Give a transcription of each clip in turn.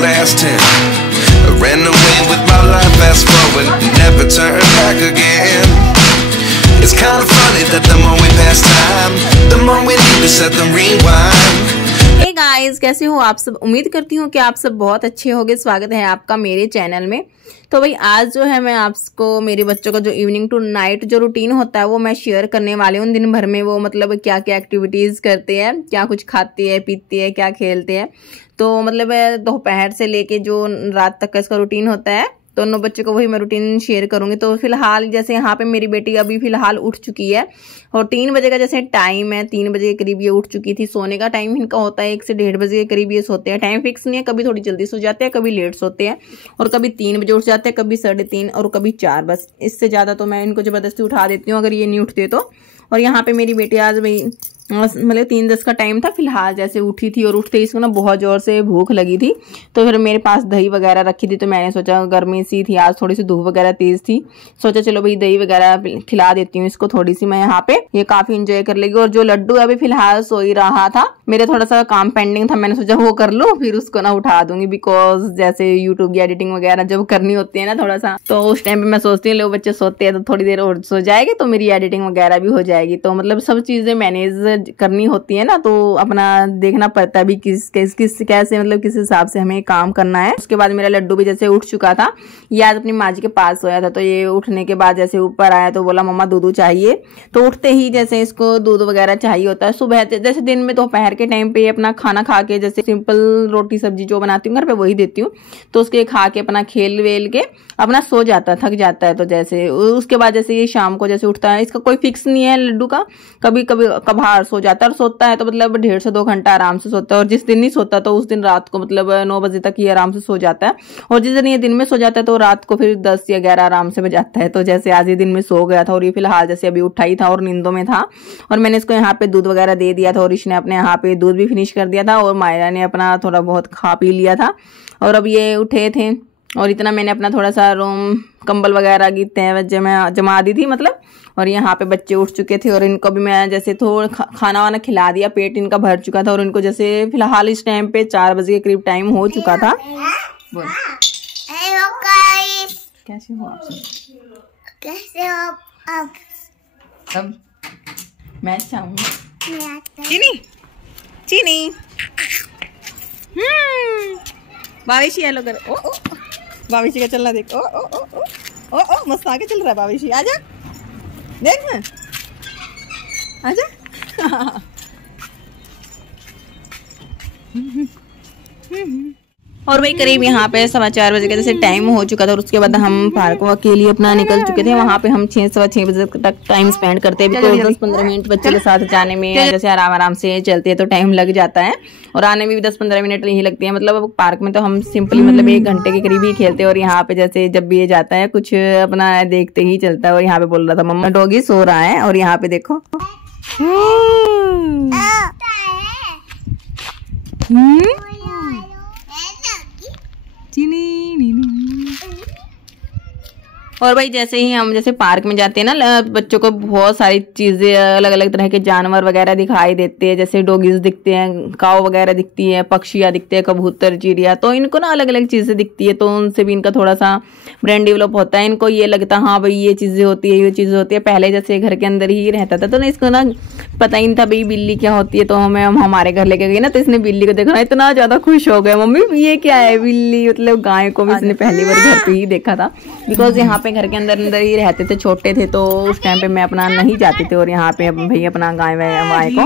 last 10. I ran away with my life, fast forward, never turn back again. It's kind of funny that the more we pass time, the more we need to set the rewind. Hey guys, कैसे हो आप सब। उम्मीद करती हूँ कि आप सब बहुत अच्छे होंगे। स्वागत है आपका मेरे चैनल में। तो भाई आज जो है मैं आपको मेरे बच्चों का जो इवनिंग टू नाइट जो रूटीन होता है वो मैं शेयर करने वाली हूँ। दिन भर में वो मतलब क्या क्या एक्टिविटीज़ करते हैं, क्या कुछ खाते हैं पीते हैं, क्या खेलते हैं। तो मतलब दोपहर से लेके जो रात तक का इसका रूटीन होता है, दोनों बच्चों को वही मैं रूटीन शेयर करूंगी। तो फिलहाल जैसे यहाँ पे मेरी बेटी अभी फिलहाल उठ चुकी है और 3 बजे का जैसे टाइम है, 3 बजे के करीब ये उठ चुकी थी। सोने का टाइम इनका होता है 1 से 1:30 बजे के करीब ये सोते हैं। टाइम फिक्स नहीं है, कभी थोड़ी जल्दी सो जाते हैं, कभी लेट सोते हैं और कभी 3 बजे उठ जाते हैं, कभी 3:30 और कभी 4। बस इससे ज़्यादा तो मैं इनको ज़बरदस्ती उठा देती हूँ अगर ये नहीं उठते तो। और यहाँ पे मेरी बेटी आज भाई मतलब 3:10 का टाइम था, फिलहाल जैसे उठी थी और उठते ही इसको ना बहुत ज़ोर से भूख लगी थी। तो फिर मेरे पास दही वगैरह रखी थी, तो मैंने सोचा गर्मी सी थी आज, थोड़ी सी धूप वगैरह तेज़ थी, सोचा चलो भाई दही वगैरह खिला देती हूँ इसको थोड़ी सी मैं यहाँ पे, ये काफ़ी इंजॉय कर लेगी। और जो लड्डू अभी फिलहाल सो ही रहा था, मेरे थोड़ा सा काम पेंडिंग था, मैंने सोचा वो कर लो फिर उसको ना उठा दूंगी, बिकॉज जैसे यूट्यूब की एडिटिंग वगैरह जब करनी होती है ना थोड़ा सा, तो उस टाइम पे मैं सोचती हूँ लोग बच्चे सोते हैं तो थोड़ी देर और सो जाएगी तो मेरी एडिटिंग वगैरह भी हो जाएगी। तो मतलब सब चीज़ें मैनेज करनी होती है ना, तो अपना देखना पड़ता है भी किस कैसे मतलब किस हिसाब से हमें काम करना है। उसके बाद मेरा लड्डू भी जैसे उठ चुका था, ये आज अपनी माँ जी के पास सोया था। तो ये उठने के बाद जैसे ऊपर आया तो बोला मम्मा दूध चाहिए। तो उठते ही जैसे इसको दूध वगैरह चाहिए होता है। सुबह जैसे दिन में दोपहर के टाइम पे अपना खाना खा के जैसे सिंपल रोटी सब्जी जो बनाती हूँ घर पे वही देती हूँ, तो उसके खा के अपना खेल वेल के अपना सो जाता है, थक जाता है। तो जैसे उसके बाद जैसे ये शाम को जैसे उठता है, इसका कोई फिक्स नहीं है लड्डू का, कभी कभी कभार सो जाता है और सोता है तो मतलब 1.5 से 2 घंटा आराम से सोता है। और जिस दिन नहीं सोता तो उस दिन रात को मतलब 9 बजे तक ये आराम से सो जाता है। और जिस दिन ये दिन में सो जाता है तो रात को फिर 10 या 11 आराम से बजाता है। तो जैसे आज ये दिन में सो गया था और ये फिलहाल जैसे अभी उठा ही था और नींदों में था, और मैंने इसको यहाँ पे दूध वगैरह दे दिया था और इसने अपने यहाँ पे दूध भी फिनिश कर दिया था और मायरा ने अपना थोड़ा बहुत खा पी लिया था। और अब ये उठे थे और इतना मैंने अपना थोड़ा सा रूम कंबल वगैरह की तय जमा दी थी मतलब। और यहाँ पे बच्चे उठ चुके थे और इनको भी मैं जैसे थोड़ा खाना वाना खिला दिया, पेट इनका भर चुका था। और इनको जैसे फिलहाल इस टाइम पे 4 बजे के करीब टाइम हो चुका था। बोल कैसे हो आप सब? कैसे हो आप? अब मैं अच्छा हूँ। चीनी चीनी बाविशी हेलो कर। ओ ओ बाविशी का चलना देख। ओ ओ ओ ओ ओ मस्त आगे चल रहा है बाविशी, आजा देख मैं आजा। और वही करीब यहाँ पे 4:15 बजे का जैसे टाइम हो चुका था और उसके बाद हम पार्क वॉक के लिए अपना निकल चुके थे। वहाँ पे हम 6-6:15 बजे तक टाइम स्पेंड करते हैं, बिकॉज 10-15 मिनट बच्चे के साथ जाने में जैसे आराम से चलते हैं तो टाइम लग जाता है और आने में भी 10-15 मिनट ही लगती है। मतलब पार्क में तो हम सिंपली मतलब 1 घंटे के करीब ही खेलते हैं। और यहाँ पे जैसे जब भी ये जाता है कुछ अपना देखते ही चलता है। और यहाँ पे बोल रहा था मम्मा डॉगी सो रहा है, और यहाँ पे देखो और भाई जैसे ही हम जैसे पार्क में जाते हैं ना, बच्चों को बहुत सारी चीज़ें अलग अलग तरह के जानवर वगैरह दिखाई देते हैं। जैसे डॉगीज दिखते हैं, काऊ वगैरह दिखती है, पक्षियाँ दिखते हैं, कबूतर चिड़िया, तो इनको ना अलग अलग चीज़ें दिखती है। तो उनसे भी इनका थोड़ा सा ब्रेन डेवलप होता है। इनको ये लगता है हाँ भाई ये चीज़ें होती है, ये चीज़ें होती है। पहले जैसे घर के अंदर ही रहता था तो ना इसको ना पता ही नहीं था भाई बिल्ली क्या होती है। तो हम हमारे घर लेके गए ना, तो इसने बिल्ली को देखा इतना ज़्यादा खुश हो गया, मम्मी ये क्या है बिल्ली। मतलब गाय को भी इसने पहली बार घर पे ही देखा था, बिकॉज यहाँ पे घर के अंदर ही रहते थे, छोटे थे तो उस टाइम पे मैं अपना नहीं जाती थी। और यहाँ पे भाई अपना गाय वाय को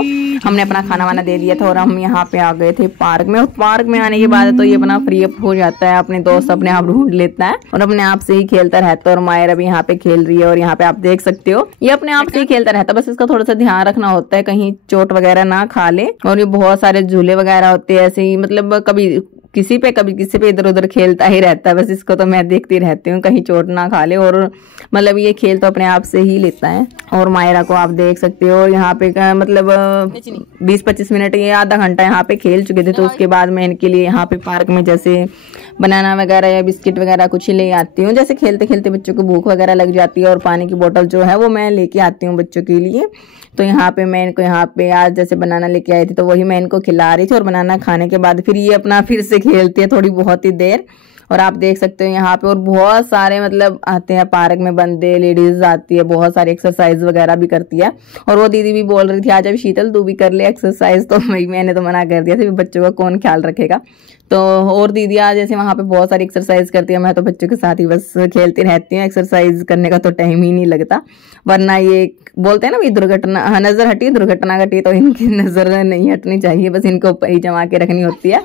हमने अपना खाना वाना दे दिया था और हम यहाँ पे आ गए थे पार्क में। और पार्क में आने के बाद तो ये अपना फ्री अप हो जाता है, अपने दोस्त अपने आप ढूंढ लेता है और अपने आप से ही खेलता रहता है। और मायरा भी यहाँ पे खेल रही है और यहाँ पे आप देख सकते हो ये अपने आप से ही खेलता रहता है, बस इसका थोड़ा सा ध्यान रखना होता है कहीं चोट वगैरह ना खा ले। और ये बहुत सारे झूले वगैरह होते हैं ऐसे ही, मतलब कभी किसी पे कभी किसी पे इधर उधर खेलता ही रहता है। बस इसको तो मैं देखती रहती हूँ कहीं चोट ना खा ले। और मतलब ये खेल तो अपने आप से ही लेता है। और मायरा को आप देख सकते हो यहाँ पे मतलब 20-25 मिनट या आधा घंटा यहाँ पे खेल चुके थे। तो उसके बाद मैं इनके लिए यहाँ पे पार्क में जैसे बनाना वगैरह या बिस्किट वगैरह कुछ ही ले आती हूँ। जैसे खेलते खेलते बच्चों को भूख वगैरह लग जाती है और पानी की बोतल जो है वो मैं लेके आती हूँ बच्चों के लिए। तो यहाँ पे मैं इनको यहाँ पे आज जैसे बनाना लेके आई थी तो वही मैं इनको खिला रही थी, और बनाना खाने के बाद फिर ये अपना फिर से खेलती है थोड़ी बहुत ही देर। और आप देख सकते हो यहाँ पे और बहुत सारे मतलब आते हैं पार्क में, बंदे लेडीज आती है, बहुत सारी एक्सरसाइज वगैरह भी करती है। और वो दीदी भी बोल रही थी आज अभी शीतल तू भी कर ले एक्सरसाइज, तो मैंने तो मना कर दिया था, बच्चों का कौन ख्याल रखेगा। तो और दीदी आज जैसे वहाँ पे बहुत सारी एक्सरसाइज करती है, मैं तो बच्चों के साथ ही बस खेलती रहती हूँ, एक्सरसाइज करने का तो टाइम ही नहीं लगता। वरना ये बोलते हैं ना, ये दुर्घटना नजर हटी दुर्घटना घटी, तो इनकी नजर नहीं हटनी चाहिए, बस इनको ऊपर ही जमा के रखनी होती है।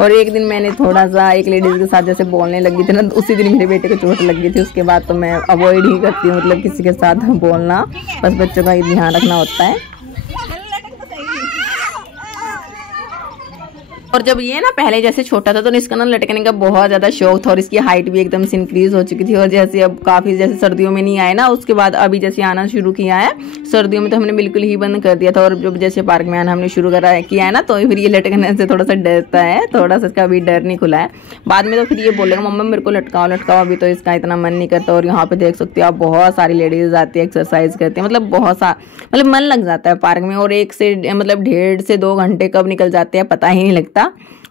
और एक दिन मैंने थोड़ा सा एक लेडीज के साथ जैसे बोलने लगी थी ना, उसी दिन मेरे बेटे को चोट लग गई थी। उसके बाद तो मैं अवॉइड ही करती हूँ मतलब किसी के साथ बोलना, बस बच्चों का ध्यान रखना होता है। और जब ये ना पहले जैसे छोटा था तो इसका ना लटकने का बहुत ज्यादा शौक था, और इसकी हाइट भी एकदम से इंक्रीज हो चुकी थी। और जैसे अब काफी जैसे सर्दियों में नहीं आए ना, उसके बाद अभी जैसे आना शुरू किया है। सर्दियों में तो हमने बिल्कुल ही बंद कर दिया था, और जब जैसे पार्क में आना हमने शुरू करा किया है ना, तो फिर ये लटकने से थोड़ा सा डरता है, थोड़ा सा इसका अभी डर नहीं खुला है। बाद में तो फिर ये बोलेगा मम्मा मेरे को लटकाओ लटकाओ, अभी तो इसका इतना मन नहीं करता। और यहाँ पे देख सकते हो आप बहुत सारी लेडीज आती है, एक्सरसाइज करती है, मतलब बहुत सा मतलब मन लग जाता है पार्क में। और 1 से मतलब 1.5 से 2 घंटे कब निकल जाते हैं पता ही नहीं लगता।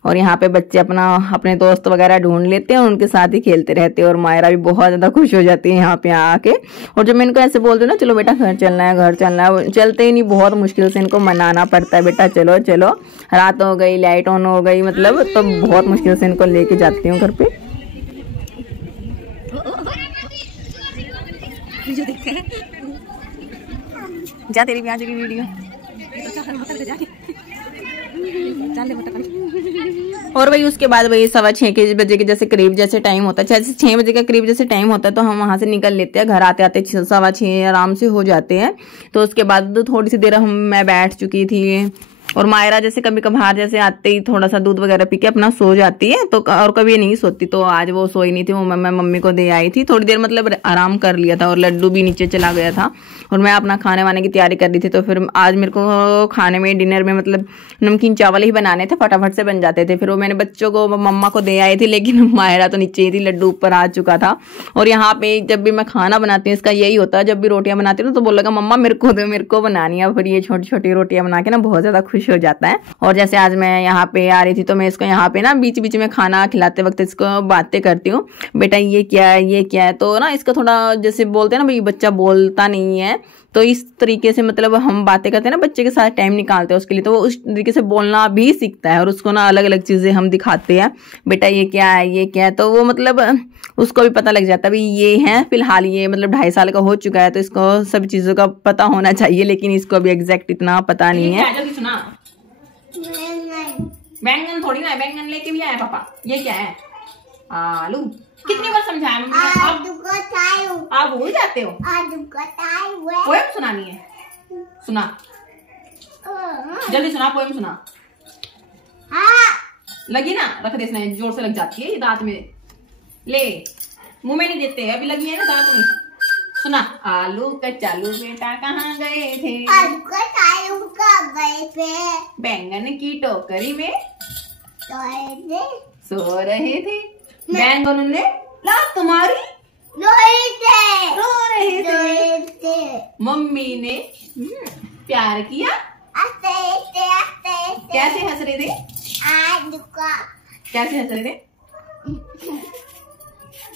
और यहाँ पे बच्चे अपने दोस्त वगैरह ढूंढ लेते हैं, उनके साथ ही खेलते रहते हैं। और मायरा भी बहुत ज्यादा खुश हो जाती है यहाँ पे आके। और जब मैं इनको ऐसे बोलती हूँ ना चलो बेटा घर चलना है घर चलना है, चलते ही नहीं, बहुत मुश्किल से इनको मनाना पड़ता है, बेटा चलो चलो। रात हो गई, लाइट ऑन हो गई, मतलब तो बहुत मुश्किल से इनको लेके जाती हूँ घर पे। जा तेरी ब्याह की वीडियो और वही उसके बाद वही 6:15 बजे के जैसे करीब जैसे टाइम होता है, जैसे 6 बजे का करीब जैसे टाइम होता है, तो हम वहां से निकल लेते हैं। घर आते आते 6:15 आराम से हो जाते हैं। तो उसके बाद थोड़ी सी देर मैं बैठ चुकी थी। और मायरा जैसे कभी कभार जैसे आते ही थोड़ा सा दूध वगैरह पी के अपना सो जाती है, तो और कभी नहीं सोती। तो आज वो सोई नहीं थी, वो मैं मम्मी को दे आई थी, थोड़ी देर मतलब आराम कर लिया था। और लड्डू भी नीचे चला गया था, और मैं अपना खाने वाने की तैयारी कर रही थी। तो फिर आज मेरे को खाने में डिनर में मतलब नमकीन चावल ही बनाने थे, फटाफट से बन जाते थे। फिर वो मैंने बच्चों को मम्मा को दे आई थी, लेकिन मायरा तो नीचे ही थी, लड्डू ऊपर आ चुका था। और यहाँ पे जब भी मैं खाना बनाती हूँ इसका यही होता है, जब भी रोटियां बनाती हूँ तो बोलेगा मम्मा मेरे को दो, मेरे को बनानी है। फिर ये छोटी छोटी रोटियां बना के ना बहुत ज्यादा खुश हो जाता है। और जैसे आज मैं यहाँ पे आ रही थी तो मैं इसको यहाँ पे ना बीच बीच में खाना खिलाते वक्त इसको बातें करती हूँ, बेटा ये क्या है ये क्या है। तो ना इसका थोड़ा जैसे बोलते हैं ना भाई बच्चा बोलता नहीं है, तो इस तरीके से मतलब हम बातें करते हैं ना, बच्चे के साथ टाइम निकालते हैं उसके लिए, तो वो उस तरीके से बोलना भी सीखता है। और उसको ना अलग अलग चीजें हम दिखाते हैं, बेटा ये क्या है ये क्या है, तो वो मतलब उसको भी पता लग जाता है भाई ये है। फिलहाल ये मतलब 2.5 साल का हो चुका है, तो इसको सब चीजों का पता होना चाहिए, लेकिन इसको अभी एग्जैक्ट इतना पता नहीं है। बैंगन थोड़ी ना है, बैंगन लेके भी आया पापा। ये क्या है? आलू। कितनी बार समझाया आप भूल जाते हो। पोएम सुनानी है, सुना जल्दी सुना, पोएम सुना। लगी ना, रख दे, इसने जोर से लग जाती है ये दांत में, ले मुंह में नहीं देते, अभी लगी है ना दांत में। सुना, आलू कचालू बेटा कहाँ गए थे, आलू कचालू कहाँ गए थे, बैंगन की टोकरी में सो रहे थे, बैंगन ने लात तुम्हारी रो रहे थे, मम्मी ने प्यार किया, कैसे हंस रहे थे, कैसे हंस रहे थे,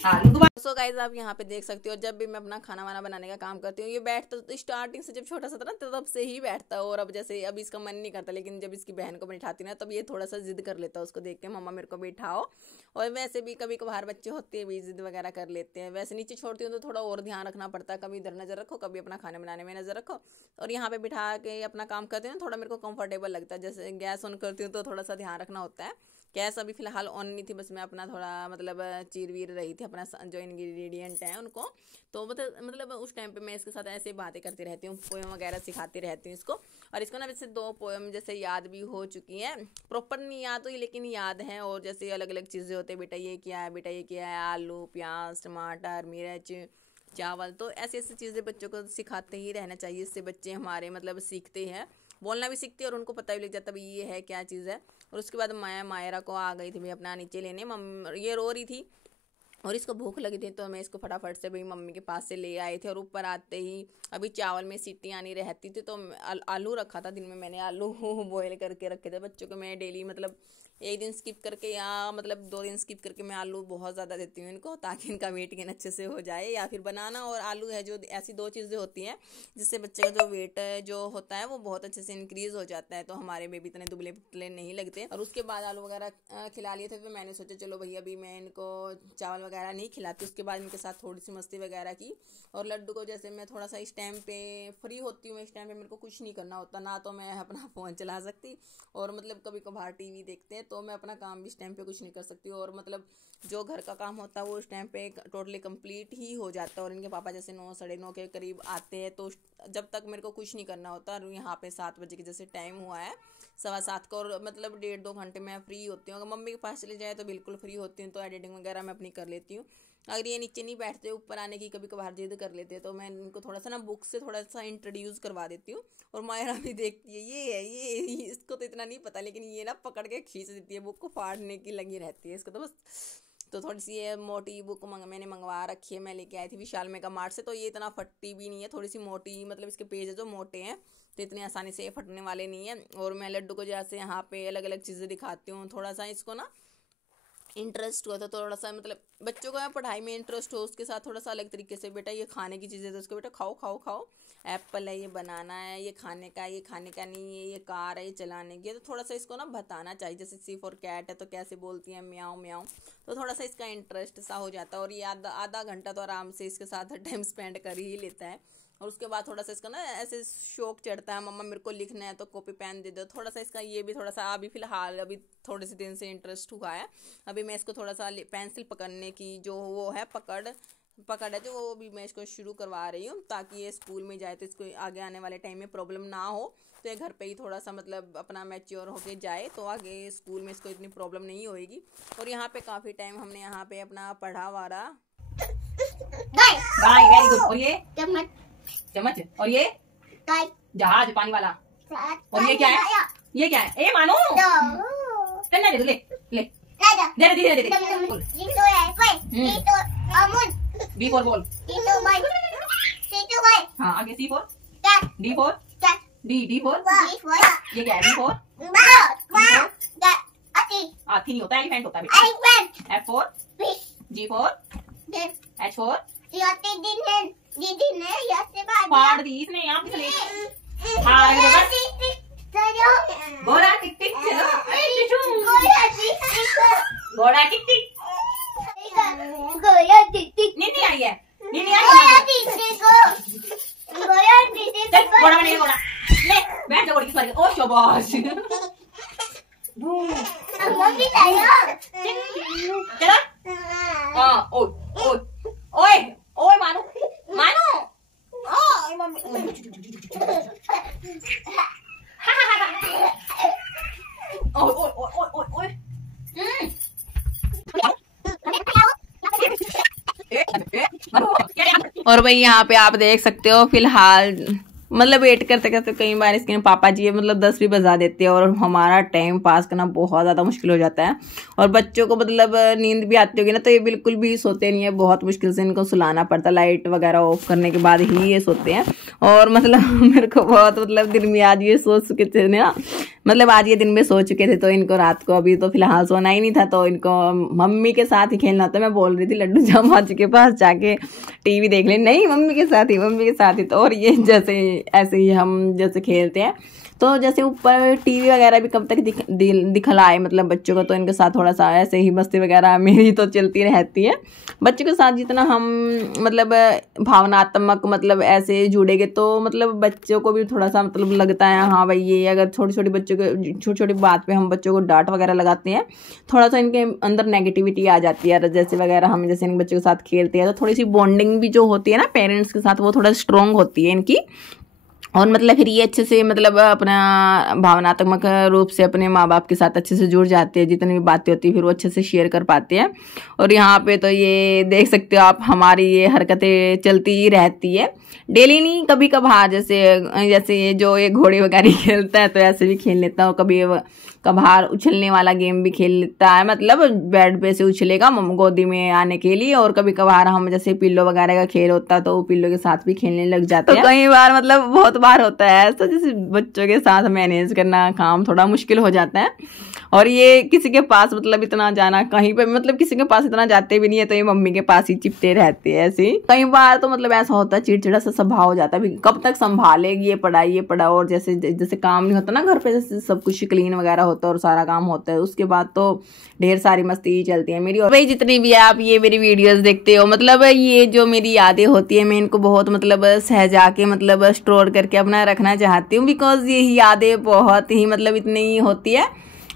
आलू। सो गाइस आप यहाँ पे देख सकते हो, जब भी मैं अपना खाना वाना बनाने का काम करती हूँ ये बैठता तो स्टार्टिंग से जब छोटा सा था ना तब से ही बैठता है। और अब जैसे अब इसका मन नहीं करता, लेकिन जब इसकी बहन को बैठाती ना तब ये थोड़ा सा जिद कर लेता है, उसको देख के मम्मा मेरे को बैठाओ। और वैसे भी कभी कभार बच्चे होते हैं भी जिद वगैरह कर लेते हैं। वैसे नीचे छोड़ती हूँ तो थोड़ा और ध्यान रखना पड़ता है, कभी इधर नजर रखो कभी अपना खाने बनाने में नजर रखो। और यहाँ पे बिठा के अपना काम करती हूँ थोड़ा मेरे को कंफर्टेबल लगता है। जैसे गैस ऑन करती हूँ तो थोड़ा सा ध्यान रखना होता है। गैस अभी फिलहाल ऑन नहीं थी, बस मैं अपना थोड़ा मतलब चीर वीर रही थी अपना जो इंग्रेडिएंट है उनको। तो मतलब उस टाइम पे मैं इसके साथ ऐसे बातें करती रहती हूँ, पोएम वगैरह सिखाती रहती हूँ इसको। और इसको ना वैसे 2 पोएम जैसे याद भी हो चुकी हैं, प्रॉपर नहीं याद हुई लेकिन याद हैं। और जैसे अलग अलग चीज़ें होती है, बेटा ये क्या है, बेटा ये क्या है, आलू प्याज टमाटर मिर्च चावल। तो ऐसी ऐसी चीज़ें बच्चों को सिखाते ही रहना चाहिए, इससे बच्चे हमारे मतलब सीखते हैं, बोलना भी सीखते हैं और उनको पता भी लग जाता है ये है क्या चीज़ है। और उसके बाद मैं मायरा को आ गई थी भाई अपना नीचे लेने। ये रो रही थी और इसको भूख लगी थी तो मैं इसको फटाफट से भाई मम्मी के पास से ले आई थी। और ऊपर आते ही अभी चावल में सीटी आनी रहती थी तो आलू रखा था, दिन में मैंने आलू बॉयल करके रखे थे बच्चों को। मैं डेली मतलब एक दिन स्किप करके या मतलब 2 दिन स्किप करके मैं आलू बहुत ज़्यादा देती हूँ इनको, ताकि इनका वेट गेन अच्छे से हो जाए। या फिर बनाना और आलू है जो ऐसी 2 चीज़ें होती हैं जिससे बच्चे का जो वेट जो होता है वो बहुत अच्छे से इंक्रीज़ हो जाता है। तो हमारे बेबी इतने दुबले पतले नहीं लगते। और उसके बाद आलू वगैरह खिला लिए थे तो मैंने सोचा चलो भैया अभी मैं इनको चावल वगैरह नहीं खिलाती। उसके बाद इनके साथ थोड़ी सी मस्ती वगैरह की। और लड्डू को जैसे मैं थोड़ा सा इस टाइम पे फ्री होती हूँ, इस टाइम पे मेरे को कुछ नहीं करना होता ना, तो मैं अपना फ़ोन चला सकती और मतलब कभी कभार टीवी देखते हैं तो मैं अपना काम इस टाइम पे कुछ नहीं कर सकती। और मतलब जो घर का काम होता है वो इस टाइम पे टोटली कंप्लीट ही हो जाता है। और इनके पापा जैसे 9 साढ़े 9 के करीब आते हैं तो जब तक मेरे को कुछ नहीं करना होता। और यहाँ पे 7 बजे के जैसे टाइम हुआ है, 7:15 को, और मतलब 1.5-2 घंटे मैं फ्री होती हूँ। अगर मम्मी के पास चले जाए तो बिल्कुल फ्री होती हूँ, तो एडिटिंग वगैरह मैं अपनी कर लेती हूँ। अगर ये नीचे नहीं बैठते, ऊपर आने की कभी कभार जिद कर लेते हैं तो मैं इनको थोड़ा सा ना बुक से थोड़ा सा इंट्रोड्यूस करवा देती हूँ। और मायरा भी देखती है, ये है ये, इसको तो इतना नहीं पता लेकिन ये ना पकड़ के खींच देती है, बुक को फाड़ने की लगी रहती है इसको तो बस। तो थोड़ी सी ये मोटी बुक मैंने मंगवा रखी है, मैं लेके आई थी विशाल मेगा मार्ट से। तो ये इतना फटती भी नहीं है, थोड़ी सी मोटी, मतलब इसके पेज है जो मोटे हैं तो इतनी आसानी से ये फटने वाले नहीं है। और मैं लड्डू को जैसे यहाँ पे अलग अलग चीज़ें दिखाती हूँ, थोड़ा सा इसको ना इंटरेस्ट हुआ था, थोड़ा सा मतलब बच्चों को पढ़ाई में इंटरेस्ट हो, उसके साथ थोड़ा सा अलग तरीके से, बेटा ये खाने की चीज़ें तो उसको बेटा खाओ खाओ खाओ, एप्पल है, ये बनाना है, ये खाने का नहीं है, ये कार है, ये चलाने की है। तो थोड़ा सा इसको ना बताना चाहिए, जैसे C फॉर कैट है तो कैसे बोलती है म्याऊं म्याऊं, तो थोड़ा सा इसका इंटरेस्ट सा हो जाता है। और ये आधा घंटा तो आराम से इसके साथ टाइम स्पेंड कर ही लेता है। और उसके बाद थोड़ा सा इसका ना ऐसे शौक चढ़ता है, मम्मा मेरे को लिखना है तो कॉपी पेन दे दो। थोड़ा सा इसका ये भी थोड़ा सा अभी फ़िलहाल अभी थोड़े से दिन से इंटरेस्ट हुआ है। अभी मैं इसको थोड़ा सा पेंसिल पकड़ने की जो वो है पकड़ है जो, वो भी मैं इसको शुरू करवा रही हूँ ताकि ये स्कूल में जाए तो इसको आगे आने वाले टाइम में प्रॉब्लम ना हो। तो ये घर पे ही थोड़ा सा मतलब अपना मैच्योर होके जाए तो आगे स्कूल में इसको इतनी प्रॉब्लम नहीं होएगी। और यहाँ पे काफ़ी टाइम हमने यहाँ पे अपना पढ़ा वारा। Very good. और ये चम्मच, और ये जहाज पानी वाला, और ये क्या है, ये क्या है, ए मानो चलना दे, ले दे बी फॉर बॉल, हाँ आगे C for D for D for, ये क्या है, D फॉर हाथी नहीं होता, एलिफेंट होता है, F for G for H for पाड़ दी इसने यहाँ पे चले। घोड़ा टिक टिक चलो, घोड़ा टिक टिक, नींद आई है, चल घोड़ा बनेगा, घोड़ा ले बैठ जा घोड़े की सवारी। ओ शाबाश, चलो हाँ, ओए ओए मानो ओए मम्मी, ओए और भाई यहाँ पे आप देख सकते हो फिलहाल मतलब वेट करते करते कई बार इसके पापा जी मतलब 10 भी बजा देते हैं और हमारा टाइम पास करना बहुत ज़्यादा मुश्किल हो जाता है। और बच्चों को मतलब नींद भी आती होगी ना तो ये बिल्कुल भी सोते नहीं है, बहुत मुश्किल से इनको सुलाना पड़ता है, लाइट वगैरह ऑफ करने के बाद ही ये सोते हैं। और मतलब मेरे को बहुत मतलब दिन में आज ये सोच चुके थे ना, मतलब आज ये दिन में सो चुके थे तो इनको रात को अभी तो फिलहाल सोना ही नहीं था तो इनको मम्मी के साथ ही खेलना था। मैं बोल रही थी लड्डू जामाजी के पास जाके टीवी देख ले, नहीं मम्मी के साथ ही तो। और ये जैसे ऐसे ही हम जैसे खेलते हैं तो जैसे ऊपर टीवी वगैरह भी कब तक दिखलाए मतलब बच्चों को, तो इनके साथ थोड़ा सा ऐसे ही मस्ती वगैरह मेरी तो चलती रहती है। बच्चों के साथ जितना हम मतलब भावनात्मक मतलब ऐसे जुड़ेंगे तो मतलब बच्चों को भी थोड़ा सा मतलब लगता है हाँ भाई ये, अगर छोटी छोटी बात पे हम बच्चों को डांट वगैरह लगाते हैं थोड़ा सा इनके अंदर नेगेटिविटी आ जाती है। जैसे वगैरह हम जैसे इन बच्चों के साथ खेलते हैं तो थोड़ी सी बॉन्डिंग भी जो होती है ना पेरेंट्स के साथ वो थोड़ा स्ट्रॉन्ग होती है इनकी। और मतलब फिर ये अच्छे से मतलब अपना भावनात्मक रूप से अपने माँ बाप के साथ अच्छे से जुड़ जाते हैं, जितनी भी बातें होती है फिर वो अच्छे से शेयर कर पाते हैं। और यहाँ पे तो ये देख सकते हो आप हमारी ये हरकतें चलती ही रहती है, डेली नहीं कभी कभार, जैसे ये जो ये घोड़े वगैरह खेलता है तो ऐसे भी खेल लेता हूँ, बाहर उछलने वाला गेम भी खेल लेता है, मतलब बेड पे से उछलेगा गोदी में आने के लिए। और कभी कभार हम जैसे पिल्लो वगैरह का खेल होता है तो पिल्लो के साथ भी खेलने लग जाते हैं। तो कई बार मतलब बहुत बार होता है ऐसा, जैसे बच्चों के साथ मैनेज करना काम थोड़ा मुश्किल हो जाता है। और ये किसी के पास मतलब इतना जाना कहीं पे, मतलब किसी के पास इतना जाते भी नहीं है, तो ये मम्मी के पास ही चिपटे रहते हैं ऐसे। कई बार तो मतलब ऐसा होता है चिड़चिड़ा सा स्वभाव हो जाता है, कब तक संभालेगी ये पढ़ा। और जैसे जैसे काम नहीं होता ना घर पे, जैसे सब कुछ क्लीन वगैरह होता है और सारा काम होता है, उसके बाद तो ढेर सारी मस्ती चलती है मेरी। और भाई जितनी भी आप ये मेरी वीडियोस देखते हो, मतलब ये जो मेरी यादें होती है मैं इनको बहुत मतलब सहजा के मतलब स्टोर करके अपना रखना चाहती हूँ, बिकॉज ये यादें बहुत ही मतलब इतनी होती है।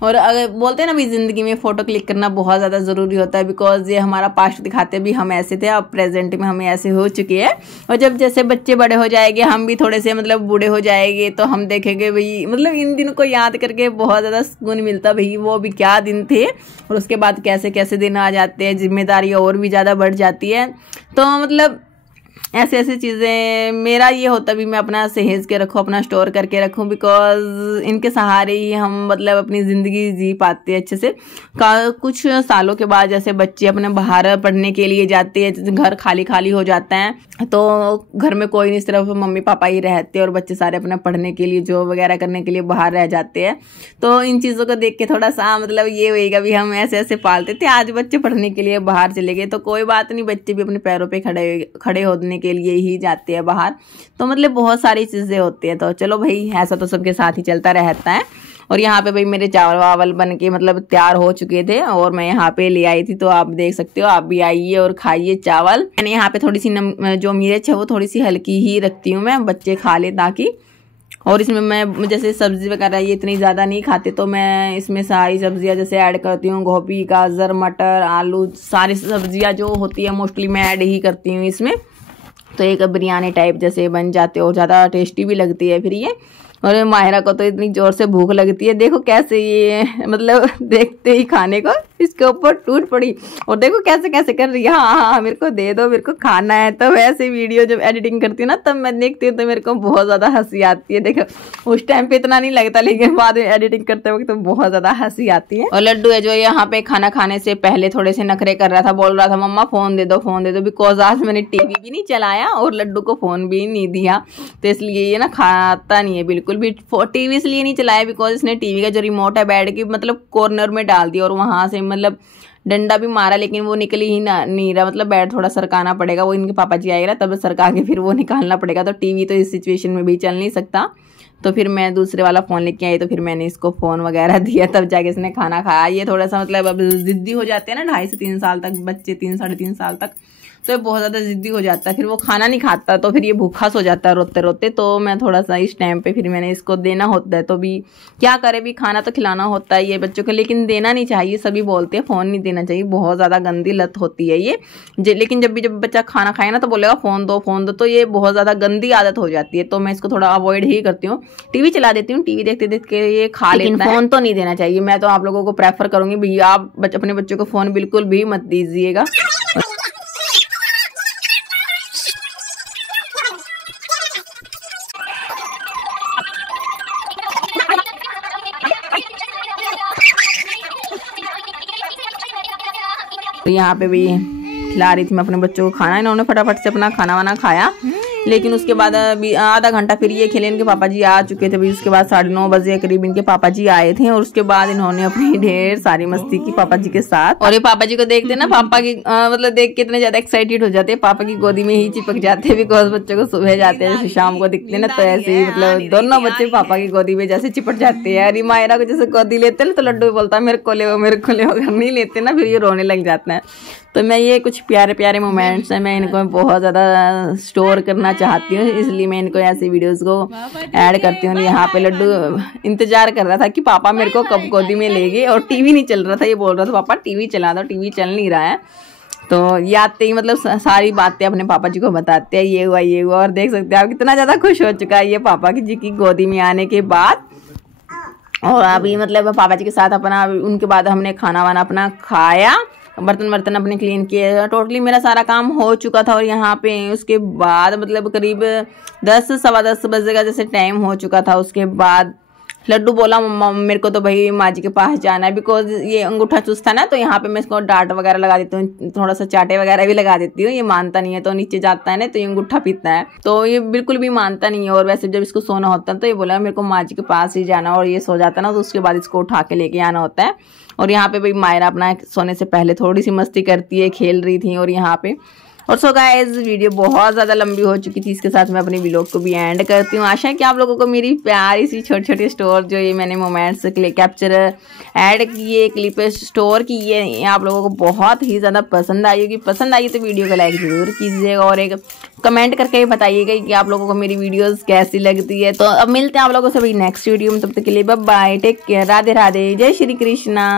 और अगर बोलते हैं ना भी जिंदगी में फोटो क्लिक करना बहुत ज़्यादा ज़रूरी होता है, बिकॉज ये हमारा पास्ट दिखाते हैं भी हम ऐसे थे, अब प्रेजेंट में हम ऐसे हो चुके हैं। और जब जैसे बच्चे बड़े हो जाएंगे, हम भी थोड़े से मतलब बूढ़े हो जाएंगे, तो हम देखेंगे भाई मतलब इन दिनों को याद करके बहुत ज़्यादा सुकून मिलता भाई वो भी क्या दिन थे। और उसके बाद कैसे कैसे दिन आ जाते हैं, जिम्मेदारी और भी ज़्यादा बढ़ जाती है। तो मतलब ऐसे ऐसी चीज़ें मेरा ये होता भी मैं अपना सहेज के रखूँ, अपना स्टोर करके रखूँ, बिकॉज इनके सहारे ही हम मतलब अपनी ज़िंदगी जी पाते हैं अच्छे से। कुछ सालों के बाद जैसे बच्चे अपने बाहर पढ़ने के लिए जाते हैं, घर खाली खाली हो जाता है, तो घर में कोई नहीं, सिर्फ मम्मी पापा ही रहते हैं और बच्चे सारे अपना पढ़ने के लिए जॉब वगैरह करने के लिए बाहर रह जाते हैं। तो इन चीज़ों को देख के थोड़ा सा मतलब ये होएगा भी हम ऐसे ऐसे पालते थे, आज बच्चे पढ़ने के लिए बाहर चले गए, तो कोई बात नहीं, बच्चे भी अपने पैरों पे खड़े होने के लिए ही जाते हैं बाहर। तो मतलब बहुत सारी चीज़ें होती है। तो चलो भाई ऐसा तो सबके साथ ही चलता रहता है। और यहाँ पे भाई मेरे चावल वावल बन के मतलब तैयार हो चुके थे और मैं यहाँ पे ले आई थी, तो आप देख सकते हो, आप भी आइए और खाइए चावल। मैंने यहाँ पे थोड़ी सी जो मिर्च है वो थोड़ी सी हल्की ही रखती हूँ मैं, बच्चे खा ले ताकि। और इसमें मैं जैसे सब्जी वगैरह ये इतनी ज़्यादा नहीं खाते, तो मैं इसमें सारी सब्जियाँ जैसे ऐड करती हूँ, गोभी, गाजर, मटर, आलू, सारी सब्जियाँ जो होती है मोस्टली मैं ऐड ही करती हूँ इसमें। तो एक बिरयानी टाइप जैसे बन जाते हो, ज़्यादा टेस्टी भी लगती है फिर ये। और माहिरा को तो इतनी जोर से भूख लगती है, देखो कैसे ये मतलब देखते ही खाने को इसके ऊपर टूट पड़ी। और देखो कैसे कैसे कर रही है, हाँ मेरे को दे दो, मेरे को खाना है। तो वैसे वीडियो जब एडिटिंग करती हूँ ना तब मैं देखती हूँ तो मेरे को बहुत ज़्यादा हंसी आती है। देखो उस टाइम पे इतना नहीं लगता, लेकिन बाद में एडिटिंग करते वक्त तो बहुत ज़्यादा हंसी आती है। और लड्डू है जो यहाँ पे खाना खाने से पहले थोड़े से नखरे कर रहा था, बोल रहा था मम्मा फ़ोन दे दो, बिकॉज आज मैंने टीवी भी नहीं चलाया और लड्डू को फ़ोन भी नहीं दिया, तो इसलिए ये ना खाता नहीं है बिल्कुल भी। टीवी इसलिए नहीं चलाया बिकॉज इसने टीवी का जो रिमोट है बेड की मतलब कॉर्नर में डाल दिया और वहां से मतलब डंडा भी मारा, लेकिन वो निकल ही नहीं रहा। मतलब बेड थोड़ा सरकाना पड़ेगा, वो इनके पापा जी आएगा तब सरका के फिर वो निकालना पड़ेगा। तो टीवी तो इस सिचुएशन में भी चल नहीं सकता, तो फिर मैं दूसरे वाला फ़ोन लेके आई, तो फिर मैंने इसको फ़ोन वगैरह दिया, तब जाके इसने खाना खाया। ये थोड़ा सा मतलब अब ज़िद्दी हो जाते हैं ना 2.5 से 3 साल तक बच्चे, 3 साढ़े 3 साल तक, तो बहुत ज़्यादा ज़िद्दी हो जाता है, फिर वो खाना नहीं खाता, तो फिर ये भूखा सो जाता है रोते रोते। तो मैं थोड़ा सा इस टाइम पे फिर मैंने इसको देना होता है, तो भी क्या करे, भी खाना तो खिलाना होता है ये बच्चों को, लेकिन देना नहीं चाहिए। सभी बोलते हैं फ़ोन नहीं देना चाहिए, बहुत ज़्यादा गंदी लत होती है ये। लेकिन जब बच्चा खाना खाए ना तो बोलेगा फ़ोन दो, तो ये बहुत ज़्यादा गंदी आदत हो जाती है। तो मैं इसको थोड़ा अवॉइड ही करती हूँ, टीवी चला देती हूँ, टीवी देखते देखते ये खा लेता है। फ़ोन तो नहीं देना चाहिए। मैं तो आप लोगों को प्रेफर करूँगी भैया आप अपने बच्चों को फ़ोन बिल्कुल भी मत दीजिएगा। तो यहाँ पे भी खिला रही थी मैं अपने बच्चों को खाना, इन्होंने फटाफट से अपना खाना वाना खाया। लेकिन उसके बाद अभी आधा घंटा फिर ये खेले, इनके पापा जी आ चुके थे भी। उसके बाद 9:30 बजे करीब इनके पापा जी आए थे और उसके बाद इन्होंने अपनी ढेर सारी मस्ती की पापा जी के साथ। और ये पापा जी को देखते ना, पापा की मतलब देख के इतने ज्यादा एक्साइटेड हो जाते हैं, पापा की गोदी में ही चिपक जाते हैं, बिकॉज बच्चों को सुबह जाते हैं जैसे शाम को दिखते ना, तो ऐसे ही मतलब दोनों बच्चे पापा की गोदी में जैसे चिपट जाते हैं। अरे मायरा को जैसे गोदी लेते हैं तो लड्डू बोलता है मेरे को ले, अगर नहीं लेते ना फिर ये रोने लग जाता है। तो मैं ये कुछ प्यारे प्यारे मोमेंट्स हैं, मैं इनको बहुत ज़्यादा स्टोर करना चाहती हूँ, इसलिए मैं इनको ऐसे वीडियोस को ऐड करती हूँ। यहाँ पे लड्डू इंतजार कर रहा था कि पापा मेरे को कब गोदी में लेंगे, और टीवी नहीं चल रहा था, ये बोल रहा था पापा टीवी चला दो, टीवी चल नहीं रहा है। तो ये आते ही मतलब सारी बातें अपने पापा जी को बताते हैं, ये हुआ। और देख सकते हैं आप कितना ज़्यादा खुश हो चुका है ये पापा जी की गोदी में आने के बाद। और अभी मतलब पापा जी के साथ अपना उनके बाद हमने खाना वाना अपना खाया, बर्तन अपने क्लीन किए, टोटली मेरा सारा काम हो चुका था। और यहाँ पे उसके बाद मतलब करीब 10 सवा 10 बजे का जैसे टाइम हो चुका था। उसके बाद लड्डू बोला मम्मा मेरे को तो भाई माँ जी के पास जाना है, बिकॉज ये अंगूठा चूसता ना, तो यहाँ पे मैं इसको डांट वगैरह लगा देती हूँ, थोड़ा सा चाटे वगैरह भी लगा देती हूँ। ये मानता नहीं है, तो नीचे जाता है ना तो ये अंगूठा पीता है, तो ये बिल्कुल भी मानता नहीं है। और वैसे जब इसको सोना होता है तो ये बोला मेरे को माँ जी के पास ही जाना, और ये सो जाता है ना तो उसके बाद इसको उठा के लेके आना होता है। और यहाँ पे भाई मायरा अपना सोने से पहले थोड़ी सी मस्ती करती है, खेल रही थी। और यहाँ पे और सो गाइस वीडियो बहुत ज़्यादा लंबी हो चुकी थी, इसके साथ मैं अपनी व्लॉग को भी एंड करती हूँ। आशा है कि आप लोगों को मेरी प्यारी सी छोटी छोटी स्टोर जो ये मैंने मोमेंट्स कैप्चर ऐड किए, क्लिप स्टोर किए, ये आप लोगों को बहुत ही ज़्यादा पसंद आई होगी। पसंद आई तो वीडियो को लाइक ज़रूर कीजिएगा और एक कमेंट करके ही बताइएगा कि आप लोगों को मेरी वीडियोज़ कैसी लगती है। तो अब मिलते हैं आप लोगों से भाई नेक्स्ट वीडियो में, तब तक के लिए bye bye, take care, Radhe Radhe, Jai Shri Krishna.